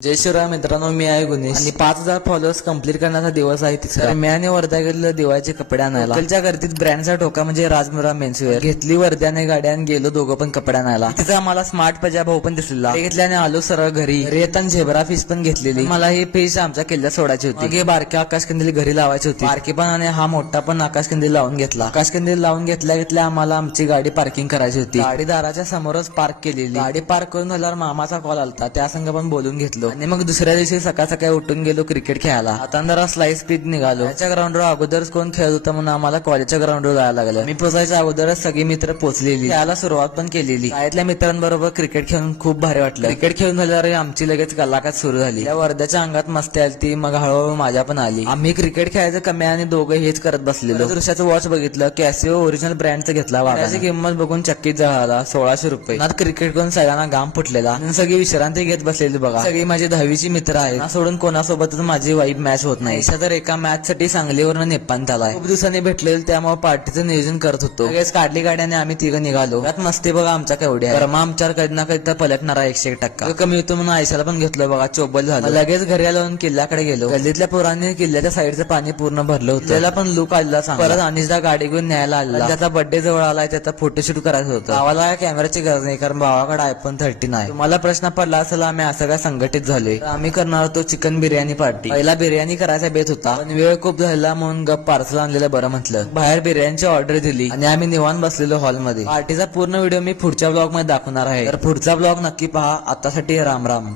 जय शिवराय मित्रांनो, मी आहे गुणेश आणि 5000 फॉलोअर्स कंप्लीट करण्याचा दिवस आहे तिसरा. मी आणि वर्धा गेलेलो दिवाळीचे कपडे आणायला. लोकलच्या गर्दीत ब्रँडचा ठोका म्हणजे राजमुरा मेन्सवेअर घेतली. वर्ध्याने गाड्या आणि गेलो दोघं पण कपडे आणायला. तिथं आम्हाला स्मार्ट पजा भाऊ पण दिसलेला. ते घेतल्याने आलो सरळ घरी. रेत आणि झेब्रा फिश पण घेतलेली. मला ही फिश आमच्या किल्ल्यात सोडायची होती. हे बारक्या आकाशकंदील घरी लावायची होती. बारकी पण आणि हा मोठा पण आकाशकंदील लावून घेतला. आकाशकंदील लावून घेतल्या आम्हाला आमची गाडी पार्किंग करायची होती. गाडी दाराच्या समोरच पार्क केलेली. गाडी पार्क करून झाल्यावर मामाचा कॉल आलता. त्या संग पण बोलून घेतलो आणि मग दुसऱ्या दिवशी सकाळ सकाळी उठून गेलो क्रिकेट खेळायला. आता जरा स्लाइस पीच निघालो. त्याच्या ग्राउंडवर अगोदरच कोण खेळत होतं म्हणून आम्हाला कॉलेजच्या ग्राउंडवर जायला लागलं. मी पोचायच्या अगोदरच सगळी मित्र पोचलेली. खेळायला सुरुवात पण केलेली. शाळेतल्या मित्रांबरोबर क्रिकेट खेळून खूप भारी वाटलं. क्रिकेट खेळून झाल्यावर आमची लगेच कलाकात सुरू झाली. त्या वर्ध्याच्या अंगात मस्ती आली ती. मग हळूहळू माझ्या पण आली. आम्ही क्रिकेट खेळायचं कमी आणि दोघं हेच करत बसलेलो. दृश्याचं वॉच बघितलं. कॅसिओ ओरिजिनल ब्रँडचं घेतला. त्याची किंमत बघून चक्कीत झाला 1600 रुपये. क्रिकेट करून सगळ्यांना घाम फुटलेला. सगळी विश्रांती घेत बसलेली बघा. सगळी माझी 10वीची मित्र आहेत. सोडून कोणासोबतच माझी वाईब मॅच होत नाही. तर एका मॅच साठी सांगलीवरून निप्पान आलाय. खूप दिवसांनी भेटलेलं त्यामुळे पार्टीचं नियोजन करत होतो. लगेच काढली गाड्याने आम्ही तिघं निघालो. त्यात मस्ती बघा आमच्या केवढ्या. बर्मा आमच्यावर कधी ना कधी पलटणारा 101%. कमी होतो म्हणून आयशाला पण घेतलं बघा. चोबल झालं. लगेच घरी आलो आणि किल्ल्याकडे गेलो. गल्लीतल्या पोरांनी किल्ल्याच्या साईडचं पाणी पूर्ण भरलं होतं. त्याला पण लुक आलेला सांग. परत अनिशदा गाडी घेऊन न्यायला आला. त्याचा बर्थडे जवळ आलाय. त्याचा फोटोशूट करायचं होतं. भावाला कॅमेराची गरज नाही कारण भावाकडे iPhone 13 आहे. तुम्हाला प्रश्न पडला असेल आम्ही असं काय संघटित झालोय. आम्ही करणार होतो चिकन बिर्याणी पार्टी. पहिला बिर्याणी करायचा बेत होता पण वेळ खूप झाला म्हणून गप पार्सल आणलेलं बरं म्हटलं. बाहेर बिर्याणीची ऑर्डर दिली आणि आम्ही निवांत बसलेलो हॉलमध्ये. पार्टीचा पूर्ण व्हिडिओ मी पुढच्या ब्लॉग मध्ये दाखवणार आहे. तर पुढचा ब्लॉग नक्की पहा. आतासाठी राम राम.